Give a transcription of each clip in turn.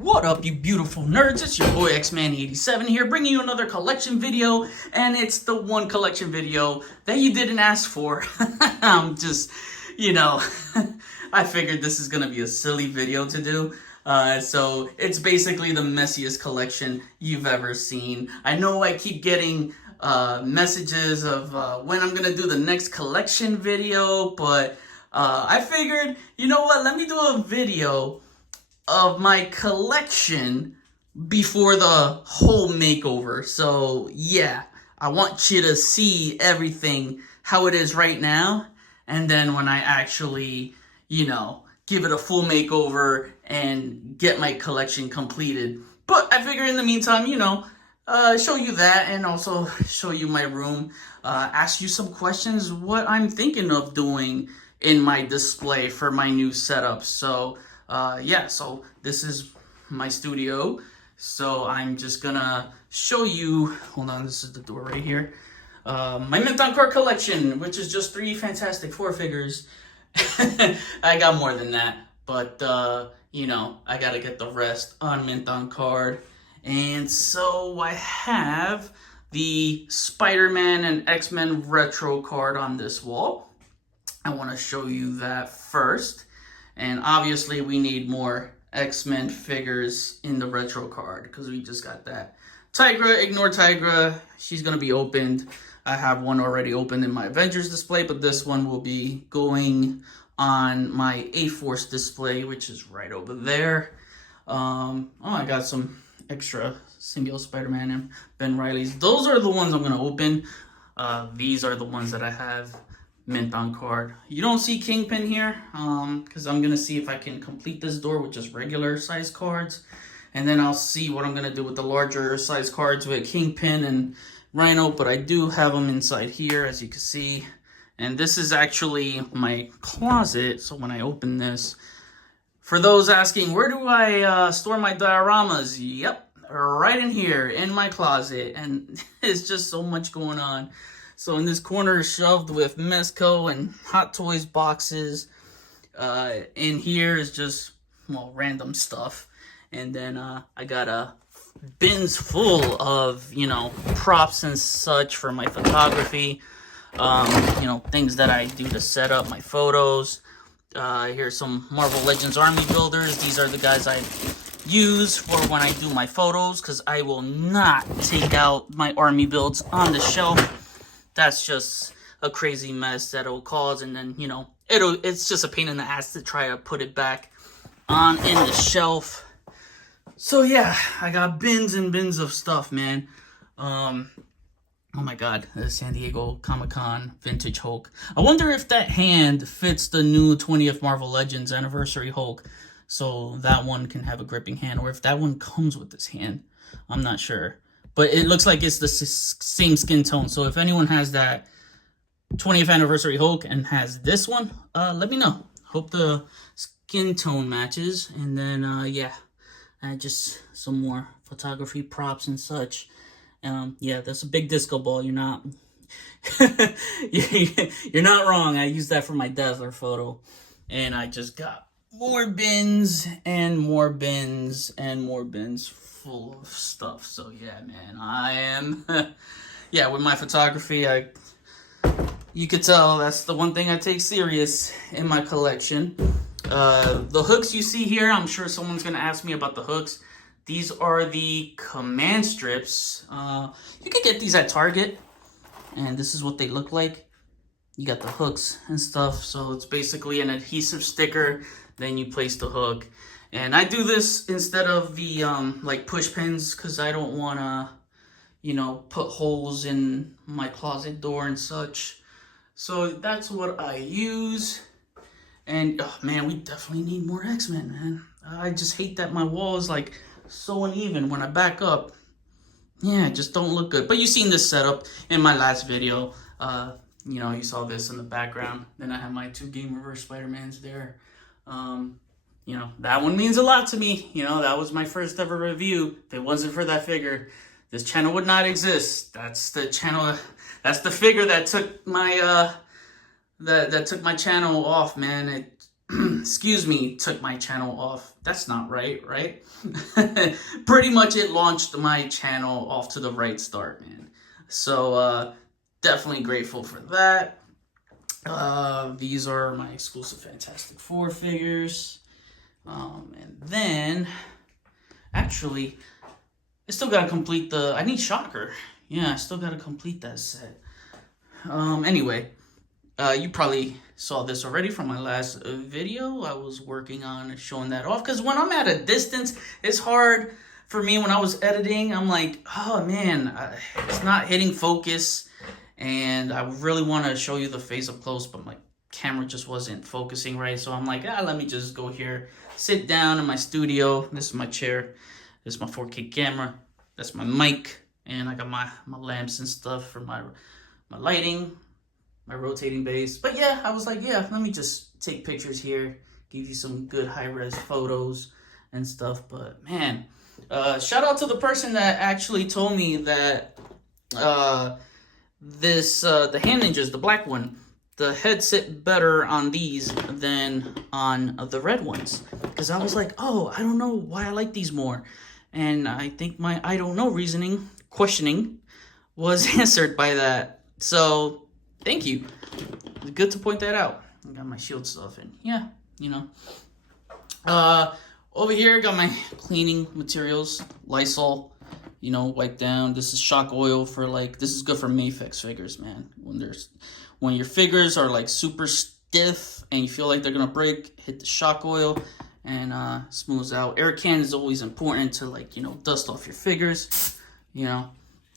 What up, you beautiful nerds? It's your boy X-Man87 here, bringing you another collection video, and it's the one collection video that you didn't ask for. I'm just, I figured this is gonna be a silly video to do. So it's basically the messiest collection you've ever seen. I know I keep getting messages of when I'm gonna do the next collection video, but I figured, you know what, let me do a video of my collection before the whole makeover. So yeah, I want you to see everything how it is right now, and then when I actually, give it a full makeover and get my collection completed. But I figure in the meantime, show you that and also show you my room, ask you some questions, what I'm thinking of doing in my display for my new setup. So so this is my studio. So I'm just gonna show you, hold on, this is the door right here. My Mythic card collection, which is just 3 Fantastic Four figures. I got more than that, but I gotta get the rest on mint on card. And so I have the Spider-Man and X-Men retro card on this wall. I want to show you that first. And obviously we need more X-Men figures in the retro card because we just got that. Tigra, ignore Tigra. She's going to be opened. I have one already opened in my Avengers display, but this one will be going on my A-Force display, which is right over there. I got some extra single Spider-Man and Ben Reilly's. Those are the ones I'm going to open. These are the ones that I have mint on card. You don't see Kingpin here because I'm going to see if I can complete this door with just regular size cards. And then I'll see what I'm going to do with the larger size cards with Kingpin and Rhino. But I do have them inside here, as you can see. And this is actually my closet. So when I open this, for those asking, where do I store my dioramas? Yep, right in here in my closet. And it's just so much going on. So in this corner is shoved with Mezco and Hot Toys boxes. In here is just, random stuff. And then I got bins full of, props and such for my photography. Things that I do to set up my photos. Here's some Marvel Legends Army builders. These are the guys I use for when I do my photos, because I will not take out my army builds on the shelf. That's just a crazy mess that it'll cause, and then, it's just a pain in the ass to try to put it back on in the shelf. So yeah, I got bins and bins of stuff, man. Oh my god, the San Diego Comic-Con Vintage Hulk. I wonder if that hand fits the new 20th Marvel Legends Anniversary Hulk, so that one can have a gripping hand, or if that one comes with this hand. I'm not sure. But it looks like it's the same skin tone. So if anyone has that 20th Anniversary Hulk and has this one, let me know. Hope the skin tone matches. And then, just some more photography props and such. That's a big disco ball. You're not... You're not wrong. I used that for my Dazzler photo. And I just got more bins and more bins and more bins full of stuff. So yeah, man, I am with my photography, you could tell that's the one thing I take serious in my collection. The hooks you see here, I'm sure someone's gonna ask me about the hooks. These are the command strips. You could get these at Target, and this is what they look like. You got the hooks and stuff, so it's basically an adhesive sticker, then you place the hook. And I do this instead of the push pins, because I don't want to, put holes in my closet door and such. So that's what I use. And oh man, we definitely need more X-Men, man. I just hate that my wall is so uneven when I back up. Yeah, it just don't look good. But you've seen this setup in my last video. You saw this in the background. Then I have my 2 Game Reverse Spider-Mans there. That one means a lot to me. That was my first ever review. If it wasn't for that figure, this channel would not exist. That's the channel. That's the figure that took my that took my channel off, man. excuse me, took my channel off. That's not right, right? Pretty much it launched my channel off to the right start, man. So, definitely grateful for that. These are my exclusive Fantastic Four figures. And then, actually, I still gotta complete I need Shocker. Yeah, I still gotta complete that set. Anyway, you probably saw this already from my last video. I was working on showing that off, because when I'm at a distance, it's hard for me when I was editing. I'm like, oh man, it's not hitting focus, and I really want to show you the face up close, but my camera just wasn't focusing right. So I'm like, let me just go here, sit down in my studio. This is my chair. This is my 4K camera. That's my mic, and I got my lamps and stuff for my lighting, my rotating base. But yeah, I was like, yeah, let me just take pictures here, give you some good high-res photos and stuff. But man, shout out to the person that actually told me that the hand ninjas, the black one, the head sit better on these than on the red ones. Because I was like, oh, I don't know why I like these more. And I think my I don't know questioning was answered by that. So, thank you. It's good to point that out. I got my shield stuff in. Yeah, you know. Over here, I got my cleaning materials. Lysol, you know, wipe down. This is shock oil for this is good for Mythic figures, man. When your figures are like super stiff and you feel like they're gonna break, hit the shock oil and smooths out. Air can is always important to dust off your figures, you know.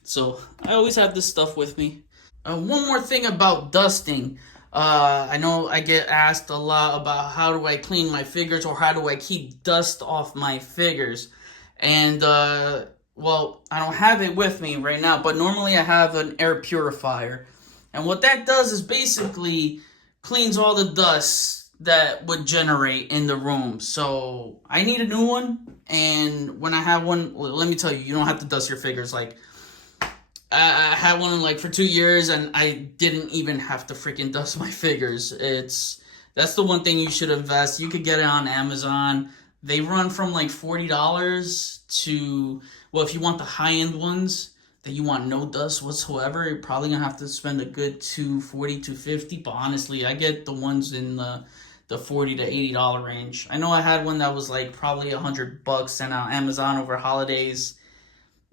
So I always have this stuff with me. One more thing about dusting. I know I get asked a lot about how do I clean my figures, or how do I keep dust off my figures. And, well, I don't have it with me right now, but normally I have an air purifier. And what that does is basically cleans all the dust that would generate in the room. So I need a new one. And when I have one, let me tell you, you don't have to dust your figures. I had one for 2 years, and I didn't even have to freaking dust my figures. That's the one thing you should invest. You could get it on Amazon. They run from $40 to, well, if you want the high-end ones that you want no dust whatsoever, you're probably gonna have to spend a good $240, $250. But honestly, I get the ones in the $40 to $80 range. I know I had one that was probably $100, and on Amazon over holidays,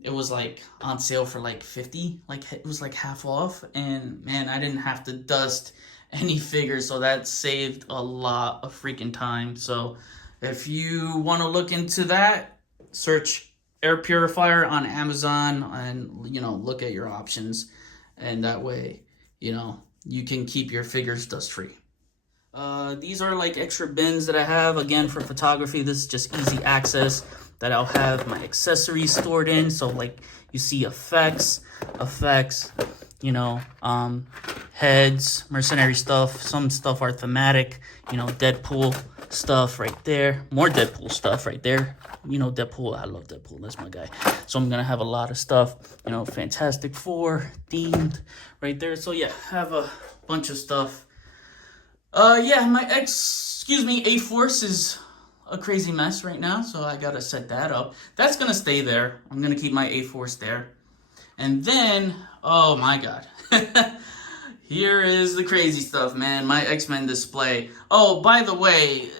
it was on sale for $50. It was half off, and man, I didn't have to dust any figures, so that saved a lot of freaking time. So if you want to look into that, search air purifier on Amazon and look at your options, and that way you can keep your figures dust free. These are extra bins that I have again for photography. This is just easy access that I'll have my accessories stored in. So you see effects, heads, mercenary stuff. Some stuff are thematic, Deadpool stuff right there. More Deadpool stuff right there. Deadpool, I love Deadpool, that's my guy. So I'm gonna have a lot of stuff, Fantastic Four themed right there. So yeah, I have a bunch of stuff. Yeah, my A-Force is a crazy mess right now, so I gotta set that up. That's gonna stay there. I'm gonna keep my A-Force there. And then, oh my god. Here is the crazy stuff, man. My X-Men display. Oh, by the way,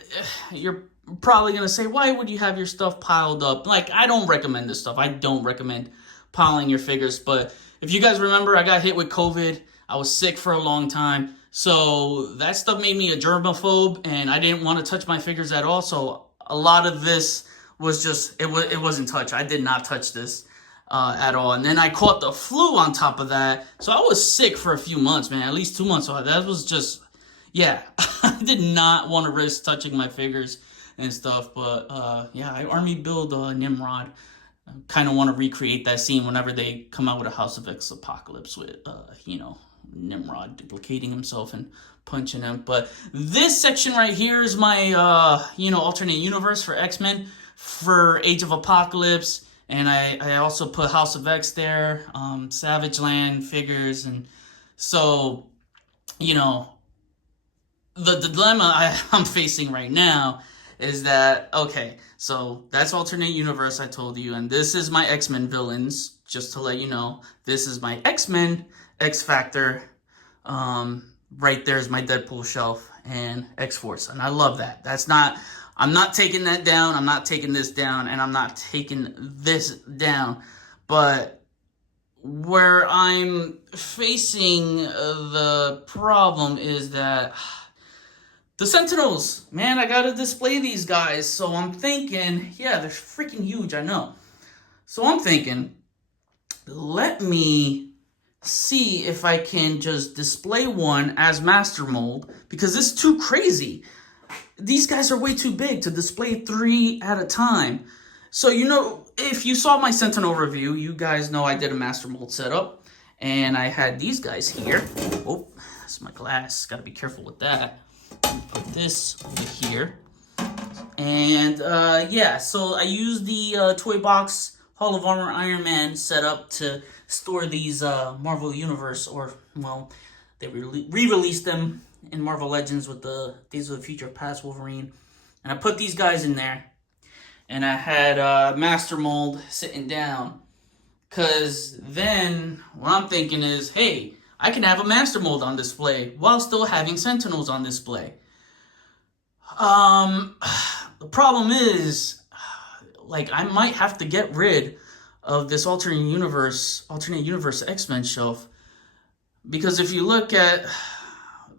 you're probably gonna say, why would you have your stuff piled up? I don't recommend this stuff. I don't recommend piling your figures. But if you guys remember, I got hit with COVID. I was sick for a long time. So that stuff made me a germaphobe, and I didn't want to touch my figures at all. So a lot of this was just, it wasn't touched. I did not touch this at all. And then I caught the flu on top of that. So I was sick for a few months, man, at least 2 months. So that was just, yeah, I did not want to risk touching my figures and stuff. But yeah, I army build Nimrod. I kind of want to recreate that scene whenever they come out with a House of X apocalypse with, Nimrod duplicating himself and punching him. But this section right here is my alternate universe for X-Men for Age of Apocalypse, and I also put House of X there, Savage Land figures. And so the dilemma I'm facing right now is that, okay, so that's alternate universe I told you, and this is my X-Men villains, just to let you know. This is my X-Men, X-Factor, right there is my Deadpool shelf, and X-Force, and I love that. I'm not taking that down, I'm not taking this down, and I'm not taking this down, but where I'm facing the problem is that the Sentinels, man, I gotta display these guys. So I'm thinking, yeah, they're freaking huge, I know. So I'm thinking, let me see if I can just display one as Master Mold, because it's too crazy. These guys are way too big to display 3 at a time. So, you know, if you saw my Sentinel review, you guys know I did a Master Mold setup. And I had these guys here. Oh, that's my glass. Gotta be careful with that. Put this over here. And, yeah, so I used the Toy Box Hall of Armor Iron Man setup to store these Marvel Universe, or, well, they re-released them in Marvel Legends with the Days of the Future Past Wolverine. And I put these guys in there. And I had Master Mold sitting down. Because then what I'm thinking is, hey, I can have a Master Mold on display while still having Sentinels on display. The problem is, like, I might have to get rid of this alternate universe X-Men shelf. Because if you look at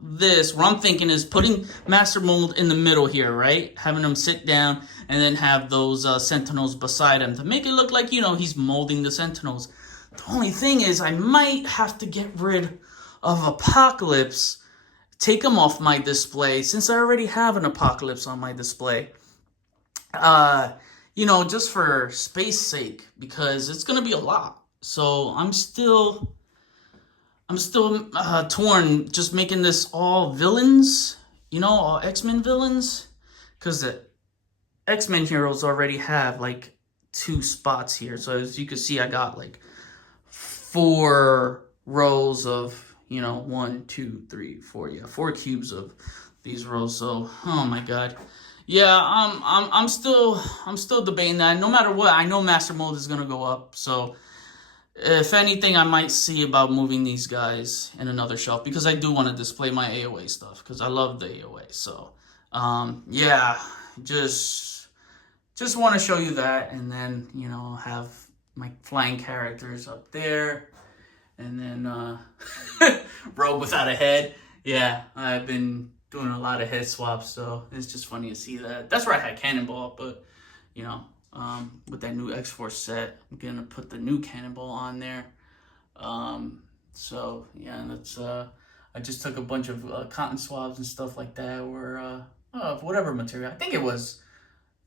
this, what I'm thinking is putting Master Mold in the middle here, right? Having him sit down and then have those Sentinels beside him to make it look like, you know, he's molding the Sentinels. The only thing is I might have to get rid of Apocalypse, take him off my display, since I already have an Apocalypse on my display. You know, just for space sake, because it's going to be a lot. So I'm still torn, just making this all villains, you know, all X-Men villains, because the X-Men heroes already have like 2 spots here. So as you can see, I got like 4 rows of, you know, 1, 2, 3, 4, yeah, 4 cubes of these rows. So, oh my God. Yeah, I'm still debating that. No matter what, I know Master Mold is gonna go up, so if anything, I might see about moving these guys in another shelf, because I do want to display my AOA stuff, because I love the AOA. So, yeah, just want to show you that, and then, you know, have my flying characters up there, and then Rogue without a head. Yeah, I've been doing a lot of head swaps, so it's just funny to see that. That's where I had Cannonball, but, you know, with that new X-Force set, I'm gonna put the new Cannonball on there. So yeah, that's I just took a bunch of cotton swabs and stuff like that, or of whatever material. I think it was,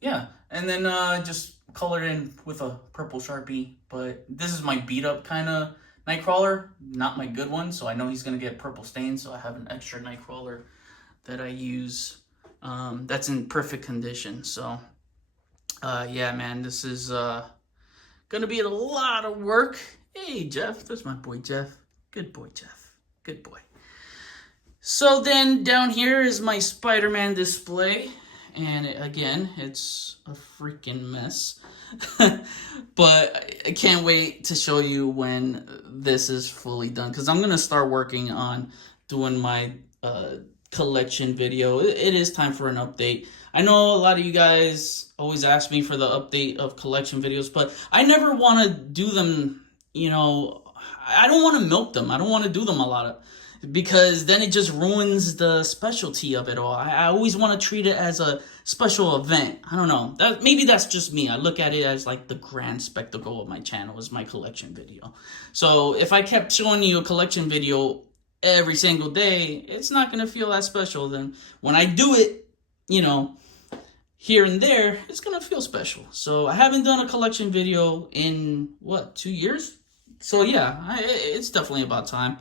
yeah. And then just colored in with a purple Sharpie. But this is my beat up kind of Nightcrawler, not my good one. So I know he's gonna get purple stains. So I have an extra Nightcrawler that I use. That's in perfect condition. So. Yeah, man, this is gonna be a lot of work. Hey, Jeff, there's my boy Jeff. Good boy, Jeff. Good boy. So then down here is my Spider-Man display, and again, it's a freaking mess. But I can't wait to show you when this is fully done, because I'm gonna start working on doing my collection video. It is time for an update. I know a lot of you guys always ask me for the update of collection videos, but I never want to do them, you know, I don't want to milk them. I don't want to do them a lot of, because then it just ruins the specialty of it all. I always want to treat it as a special event. I don't know. Maybe that's just me. I look at it as like the grand spectacle of my channel is my collection video. So if I kept showing you a collection video every single day, it's not going to feel that special. Then when I do it, you know, here and there, it's going to feel special. So I haven't done a collection video in, what, 2 years? So yeah, it's definitely about time.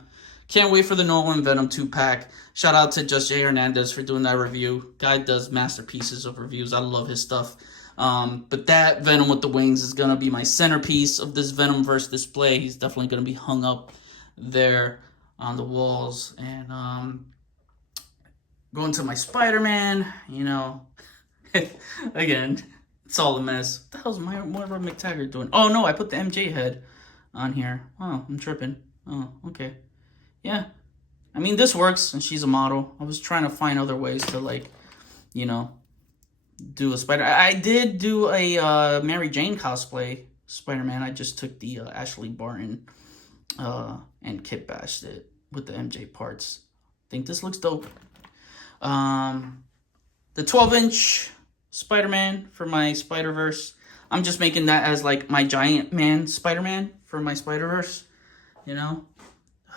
Can't wait for the Nolan Venom 2-pack. Shout out to Just Jay Hernandez for doing that review. Guy does masterpieces of reviews. I love his stuff. But that Venom with the wings is going to be my centerpiece of this Venomverse display. He's definitely going to be hung up there on the walls. And going to my Spider-Man, you know. Again, it's all a mess. What the hell's Moira McTaggart doing? Oh no, I put the MJ head on here. Oh, I'm tripping. Oh, okay. Yeah. I mean, this works, and she's a model. I was trying to find other ways to, like, you know, do a Spider. I did do a Mary Jane cosplay Spider-Man. I just took the Ashley Barton and kit bashed it with the MJ parts. I think this looks dope. The 12-inch Spider-Man for my Spider-Verse. I'm just making that as like my giant man Spider-Man for my Spider-Verse. You know?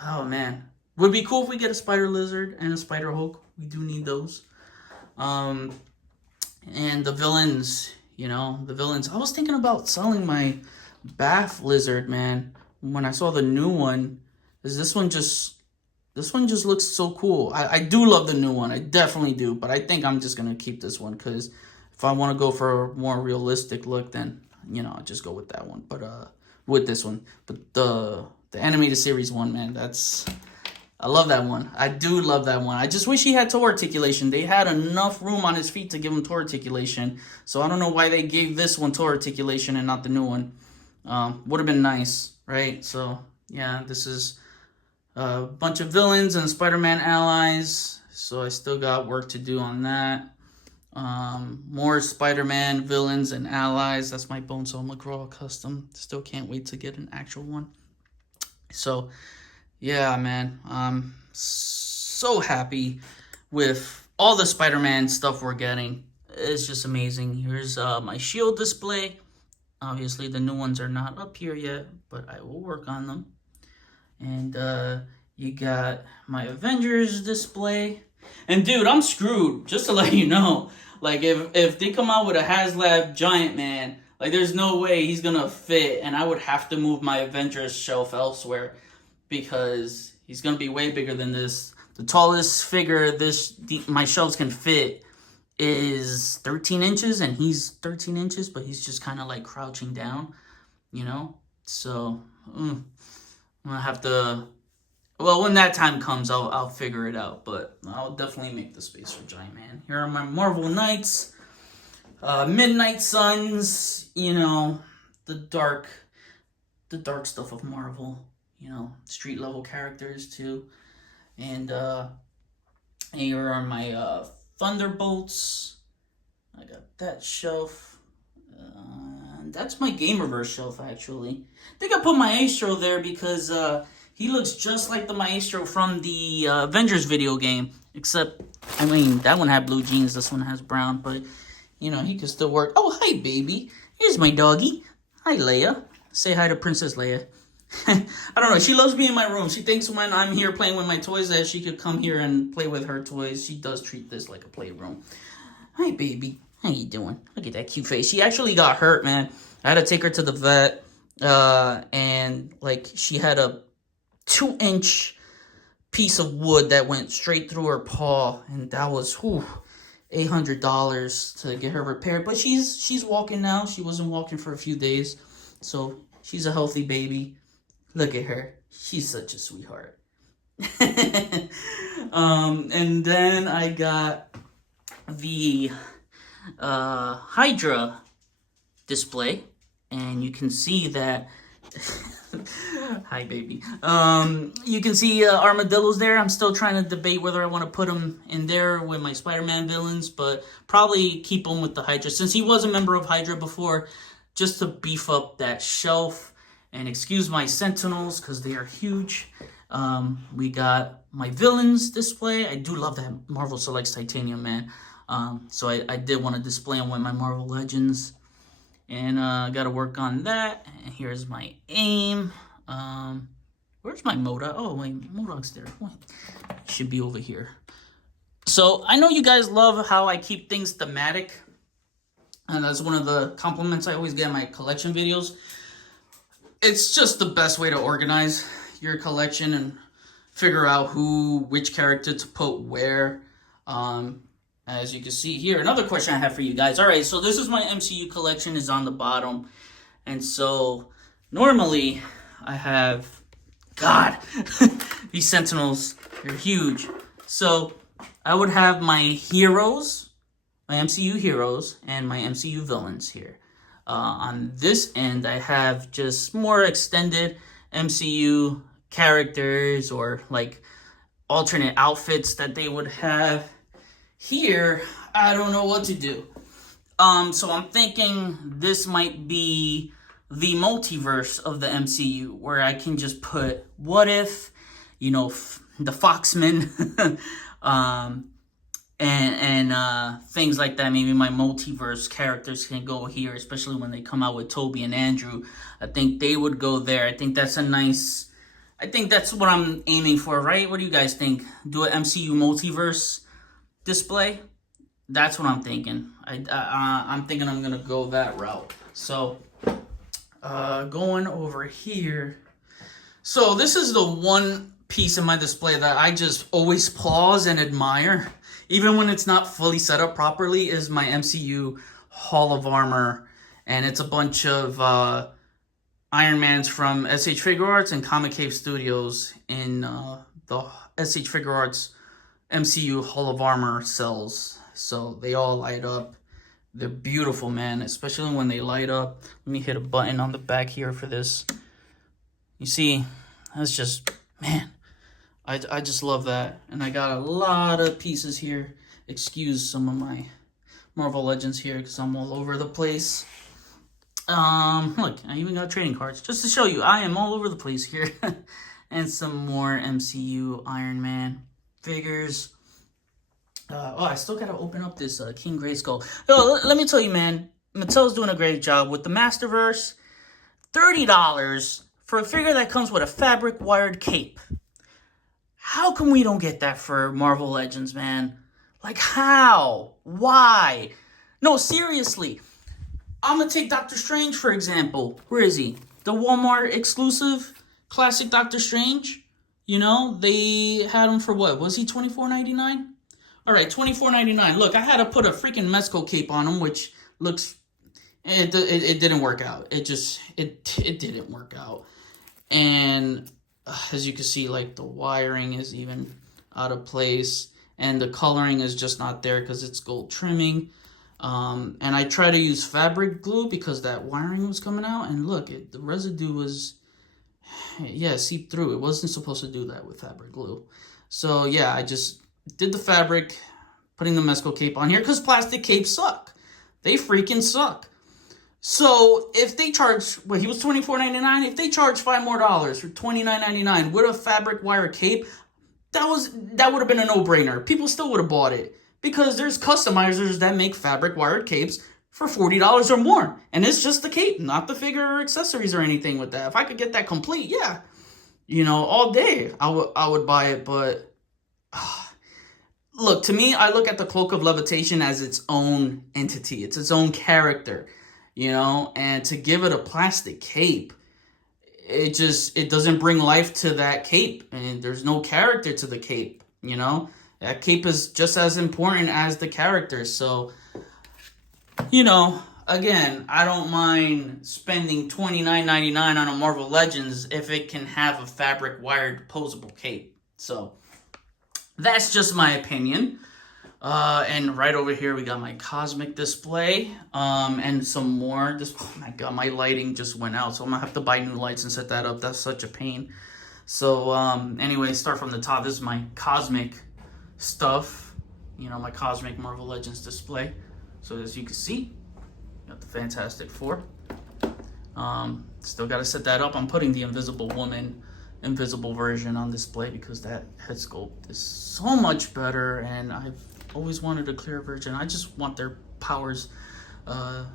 Oh man. Would be cool if we get a Spider Lizard and a Spider Hulk. We do need those. And the villains, you know, the villains. I was thinking about selling my Bath Lizard, man. When I saw the new one, this one just looks so cool. I do love the new one. I definitely do. But I think I'm just going to keep this one. Because if I want to go for a more realistic look, then, you know, I'll just go with that one. But, with this one. But the animated series one, man, I love that one. I do love that one. I just wish he had toe articulation. They had enough room on his feet to give him toe articulation. So I don't know why they gave this one toe articulation and not the new one. Would have been nice, right? So, yeah, this is a bunch of villains and Spider-Man allies. So I still got work to do on that. More Spider-Man villains and allies. That's my Bonesaw McGraw custom. Still can't wait to get an actual one. So, yeah, man. I'm so happy with all the Spider-Man stuff we're getting. It's just amazing. Here's my shield display. Obviously, the new ones are not up here yet, but I will work on them. And you got my Avengers display. And dude, I'm screwed. Just to let you know, like if they come out with a HasLab Giant Man, like there's no way he's gonna fit, and I would have to move my Avengers shelf elsewhere because he's gonna be way bigger than this. The tallest figure my shelves can fit is 13 inches, and he's 13 inches, but he's just kind of like crouching down, you know. So I'm gonna have to. Well, when that time comes, I'll figure it out. But I'll definitely make the space for Giant Man. Here are my Marvel Knights, Midnight Suns. You know, the dark stuff of Marvel. You know, street level characters too. And here are my Thunderbolts. I got that shelf. That's my Gamerverse shelf, actually. I think I put Maestro there because he looks just like the Maestro from the Avengers video game. Except, I mean, that one had blue jeans. This one has brown. But, you know, he can still work. Oh, hi, baby. Here's my doggy. Hi, Leia. Say hi to Princess Leia. I don't know. She loves being in my room. She thinks when I'm here playing with my toys that she could come here and play with her toys. She does treat this like a playroom. Hi, baby. How you doing? Look at that cute face. She actually got hurt, man. I had to take her to the vet. And, like, she had a 2-inch piece of wood that went straight through her paw. And that was, $800 to get her repaired. But she's walking now. She wasn't walking for a few days. So, she's a healthy baby. Look at her. She's such a sweetheart. And then I got the Hydra display. And you can see that... Hi, baby. You can see Armadillo's there. I'm still trying to debate whether I want to put him in there with my Spider-Man villains. But probably keep him with the Hydra. Since he was a member of Hydra before, just to beef up that shelf. And excuse my Sentinels, because they are huge. We got my villains display. I do love that Marvel Selects Titanium, man. So I did want to display them with my Marvel Legends. And I got to work on that. And here's my AIM. Where's my MODOK? Oh, my MODOK's there. What? Should be over here. So I know you guys love how I keep things thematic. And that's one of the compliments I always get in my collection videos. It's just the best way to organize your collection and figure out which character to put where. As you can see here, another question I have for you guys. All right, so this is my MCU collection is on the bottom. And so normally I have, God, these Sentinels, they're huge. So I would have my heroes, my MCU heroes, and my MCU villains here. On this end, I have just more extended MCU characters or like alternate outfits that they would have. Here, I don't know what to do. So I'm thinking this might be the multiverse of the MCU, where I can just put what if, the Foxmen, and things like that. Maybe my multiverse characters can go here, especially when they come out with Toby and Andrew. I think they would go there. I think that's what I'm aiming for, right? What do you guys think? Do an MCU multiverse display? That's what I'm thinking. I'm thinking I'm gonna go that route. So, going over here. So this is the one piece in my display that I just always pause and admire, even when it's not fully set up properly, is my MCU Hall of Armor. And it's a bunch of Iron Mans from SH Figure Arts and Comic Cave Studios in the SH Figure Arts MCU Hall of Armor cells. So they all light up. They're beautiful, man, especially when they light up. Let me hit a button on the back here for this. You see, that's just, man, I just love that. And I got a lot of pieces here. Excuse some of my Marvel Legends here because I'm all over the place. Look, I even got trading cards just to show you I am all over the place here. And some more MCU Iron Man figures. I still gotta open up this King Grayskull. Let me tell you, man, Mattel's doing a great job with the Masterverse. $30 for a figure that comes with a fabric wired cape. How come we don't get that for Marvel Legends, man? Like, how? Why? No, seriously. I'm gonna take Doctor Strange, for example. Where is he? The Walmart exclusive classic Doctor Strange. They had him for what? Was he $24.99? All right, $24.99. Look, I had to put a freaking Mezco cape on him, which looks... It didn't work out. It didn't work out. And as you can see, like, the wiring is even out of place. And the coloring is just not there because it's gold trimming. And I try to use fabric glue because that wiring was coming out. And look, the residue was... Yeah, seeped through. It wasn't supposed to do that with fabric glue. So, yeah, I just did the fabric, putting the Mezco cape on here, because plastic capes suck. They freaking suck. So, if they charge, he was $24.99. If they charge $5 more for $29.99 with a fabric wire cape, that would have been a no-brainer. People still would have bought it, because there's customizers that make fabric wired capes for $40 or more. And it's just the cape, not the figure or accessories or anything with that. If I could get that complete, yeah, all day, I would buy it. But look, to me, I look at the Cloak of Levitation as its own entity. It's its own character, and to give it a plastic cape, it doesn't bring life to that cape. And there's no character to the cape, That cape is just as important as the character. So, again, I don't mind spending $29.99 on a Marvel Legends if it can have a fabric wired posable cape. So, that's just my opinion. And right over here, we got my Cosmic display, and some more. Oh my God, my lighting just went out, so I'm gonna have to buy new lights and set that up. That's such a pain. So, anyway, start from the top. This is my Cosmic stuff. My Cosmic Marvel Legends display. So as you can see, got the Fantastic Four. Still got to set that up. I'm putting the Invisible Woman invisible version on display because that head sculpt is so much better, and I've always wanted a clear version. I just want their powers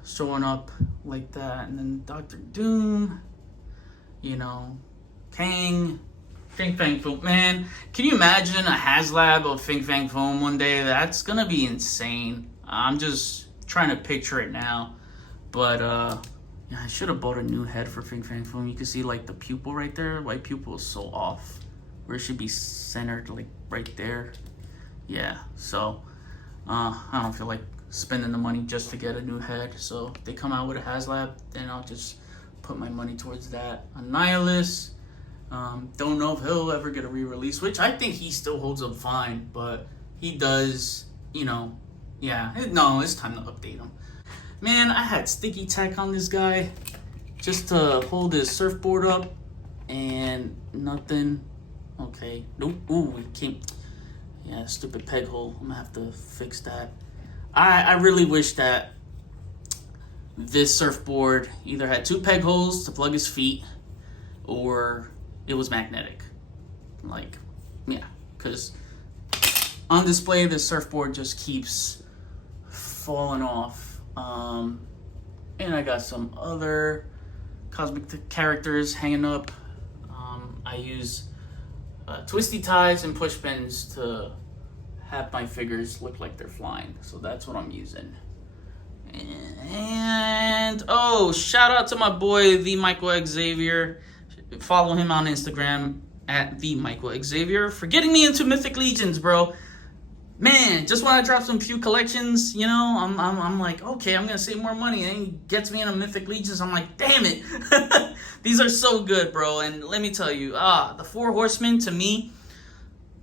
showing up like that. And then Dr. Doom, Kang, Fin Fang Foom. Man, can you imagine a HasLab of Fin Fang Foom one day? That's gonna be insane. I'm just trying to picture it now. But yeah, I should have bought a new head for Fin Fang Foom. You can see like the pupil right there. White pupil is so off. Where it should be centered, like right there. Yeah, so I don't feel like spending the money just to get a new head. So if they come out with a HasLab, then I'll just put my money towards that. Annihilus, don't know if he'll ever get a re-release, which I think he still holds up fine, but he does, you know, yeah, no, it's time to update him. Man, I had sticky tack on this guy just to hold his surfboard up, and nothing. Okay, nope. Ooh, we can't. Yeah, stupid peg hole. I'm gonna have to fix that. I really wish that this surfboard either had 2 peg holes to plug his feet, or it was magnetic. Like, yeah, because on display, this surfboard just keeps falling off. And I got some other cosmic characters hanging up. I use twisty ties and push pins to have my figures look like they're flying. So that's what I'm using. And oh, shout out to my boy the Michael Xavier. Follow him on Instagram at the Michael Xavier for getting me into Mythic Legions, bro. Man, just when I drop some few collections, you know, I'm like, okay, I'm gonna save more money, and he gets me into Mythic Legions. I'm like, damn it, these are so good, bro. And let me tell you, the 4 Horsemen, to me,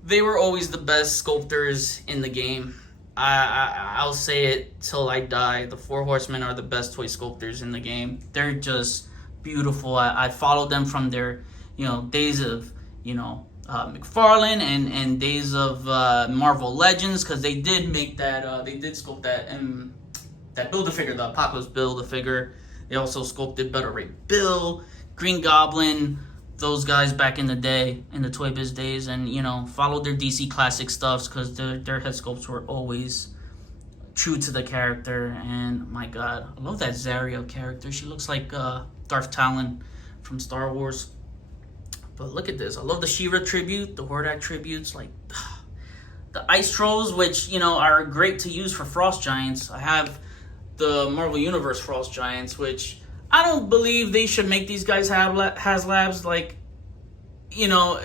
they were always the best sculptors in the game. I'll say it till I die. The 4 Horsemen are the best toy sculptors in the game. They're just beautiful. I followed them from their, you know, days of, you know, McFarlane and days of Marvel Legends, because they did make that, they did sculpt that that Build-A-Figure, the Apocalypse Build-A-Figure. They also sculpted Better Ray Bill, Green Goblin, those guys back in the day, in the Toy Biz days, and, you know, followed their DC Classic stuffs, because their head sculpts were always true to the character. And my god, I love that Zarya character. She looks like Darth Talon from Star Wars. But look at this. I love the She-Ra tribute, the Hordak tributes, like the Ice Trolls, which, you know, are great to use for Frost Giants. I have the Marvel Universe Frost Giants, which I don't believe they should make these guys have HasLabs, like, you know,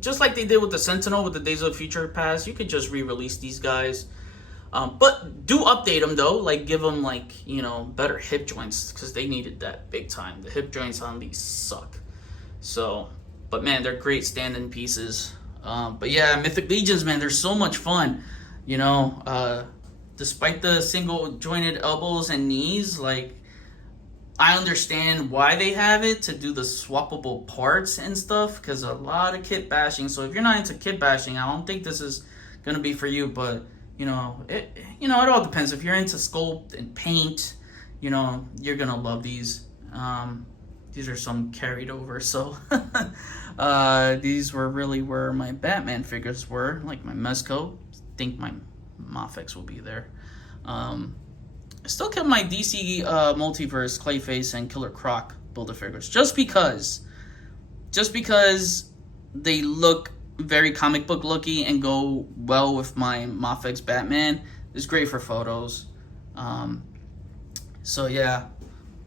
just like they did with the Sentinel with the Days of Future Past. You could just re-release these guys. But do update them, though. Like, give them, like, you know, better hip joints, because they needed that big time. The hip joints on these suck. So, but man, they're great stand-in pieces. But yeah, Mythic Legions, man, they're so much fun. You know, despite the single jointed elbows and knees, like, I understand why they have it, to do the swappable parts and stuff, because a lot of kit bashing. So if you're not into kit bashing, I don't think this is gonna be for you. But you know, it all depends. If you're into sculpt and paint, you know, you're gonna love these. These are some carried over, so these were really where my Batman figures were, like my Mezco. I think my Mafex will be there. I still kept my DC Multiverse, Clayface, and Killer Croc Build-A-Figures, just because they look very comic book looky and go well with my Mafex Batman. It's great for photos. So yeah,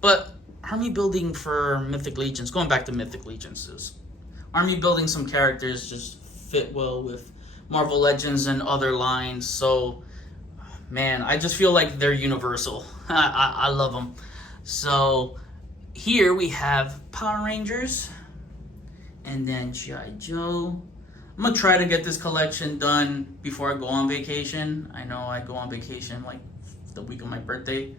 but army building for Mythic Legions, going back to Mythic Legions, is army building some characters just fit well with Marvel Legends and other lines. So, man, I just feel like they're universal. I love them. So, here we have Power Rangers, and then G.I. Joe. I'm going to try to get this collection done before I go on vacation. I know I go on vacation like the week of my birthday.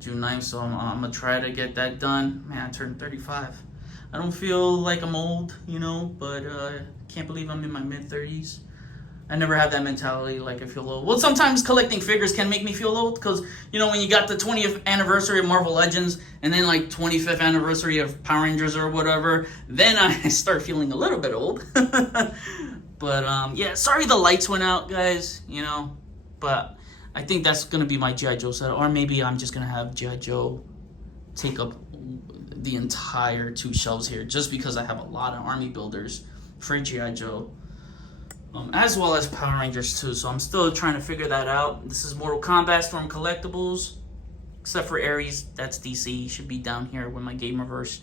June 9th, so I'm gonna try to get that done. Man, I turned 35. I don't feel like I'm old, you know, but can't believe I'm in my mid-30s. I never had that mentality, like I feel old. Well, sometimes collecting figures can make me feel old, because, you know, when you got the 20th anniversary of Marvel Legends, and then like 25th anniversary of Power Rangers or whatever, then I start feeling a little bit old. But, yeah, sorry the lights went out, guys, you know, but I think that's going to be my G.I. Joe set. Or maybe I'm just going to have G.I. Joe take up the entire 2 shelves here, just because I have a lot of army builders for G.I. Joe. As well as Power Rangers too. So I'm still trying to figure that out. This is Mortal Kombat Storm Collectibles. Except for Ares, that's DC. Should be down here with my Gamerverse.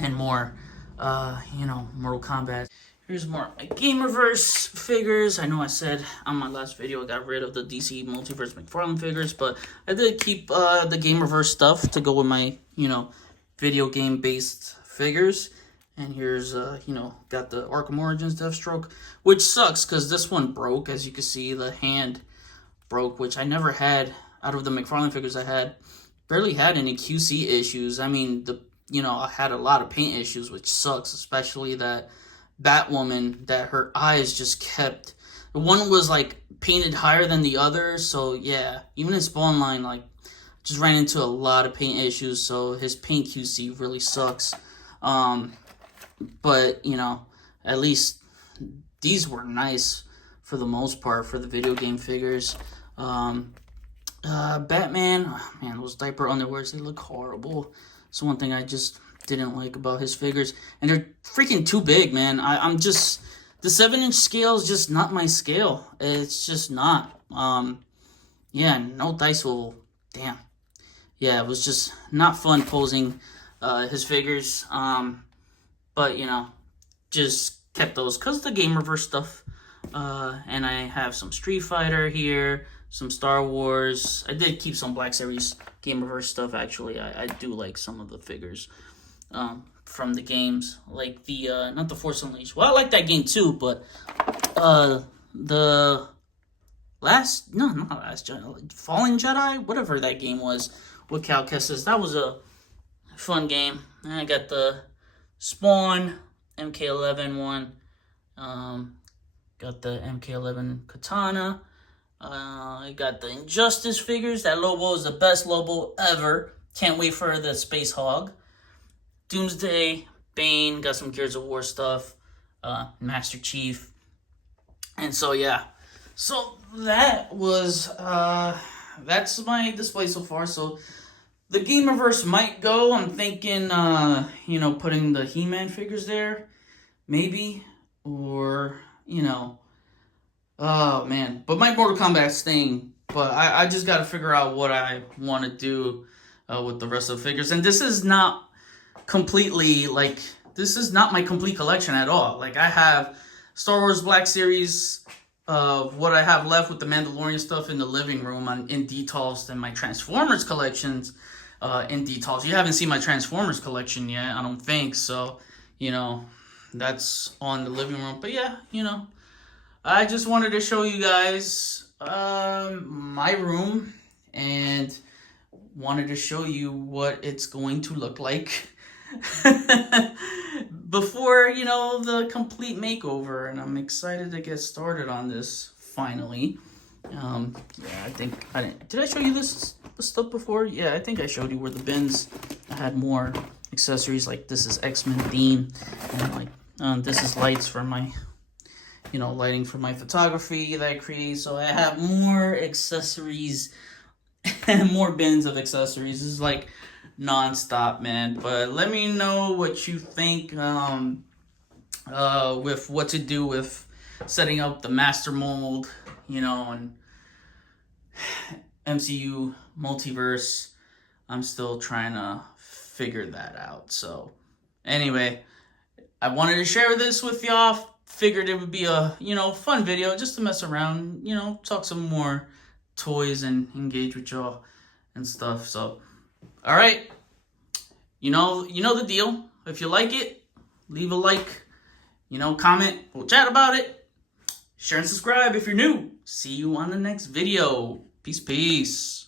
And more, you know, Mortal Kombat. Here's more my Gamerverse figures. I know I said on my last video I got rid of the DC Multiverse McFarlane figures, but I did keep the Gamerverse stuff to go with my, you know, video game based figures. And here's, got the Arkham Origins Deathstroke, which sucks because this one broke. As you can see, the hand broke, which I never had out of the McFarlane figures I had. Barely had any QC issues. I mean, I had a lot of paint issues, which sucks, especially that Batwoman, that her eyes just kept... One was, like, painted higher than the other, so, yeah. Even in Spawn Line, like, just ran into a lot of paint issues, so his paint QC really sucks. But, at least these were nice for the most part for the video game figures. Batman, oh, man, those diaper underwears, they look horrible. It's one thing I just didn't like about his figures. And they're freaking too big, man. I'm just, the 7-inch scale is just not my scale. It's just not. Yeah, no dice swivel. Damn. Yeah, it was just not fun posing his figures. But, just kept those because the Game Reverse stuff. And I have some Street Fighter here, some Star Wars. I did keep some Black Series Game Reverse stuff, actually. I do like some of the figures from the games. Like the, not the Force Unleashed. Well, I like that game too, but the Fallen Jedi, whatever that game was with Cal Kestis, that was a fun game. And I got the Spawn MK11 one. Got the MK11 Katana. I got the Injustice figures. That Lobo is the best Lobo ever. Can't wait for the Space Hog. Doomsday, Bane, got some Gears of War stuff. Master Chief. And so, yeah. So, that was, that's my display so far. So, the Gameverse might go. I'm thinking, putting the He-Man figures there. Maybe. Or, oh, man. But my Mortal Kombat's staying. But I just got to figure out what I want to do with the rest of the figures. And this is not completely, this is not my complete collection at all. Like, I have Star Wars Black Series of what I have left with the Mandalorian stuff in the living room in Detolfs, and my Transformers collections in Detolfs. You haven't seen my Transformers collection yet, I don't think. So, that's on the living room. But yeah, I just wanted to show you guys my room and wanted to show you what it's going to look like before, the complete makeover. And I'm excited to get started on this finally. Yeah, did I show you this stuff before? Yeah, I think I showed you where the bins, I had more accessories. Like this is X-Men theme, and this is lights for my, lighting for my photography that I create. So I have more accessories and more bins of accessories. This is like non-stop, man. But let me know what you think with what to do with setting up the master mold, and MCU multiverse. I'm still trying to figure that out. So anyway, I wanted to share this with y'all. Figured it would be a, fun video just to mess around, talk some more toys and engage with y'all and stuff. So, all right. You know the deal. If you like it, leave a like, comment. We'll chat about it. Share and subscribe if you're new. See you on the next video. Peace, peace.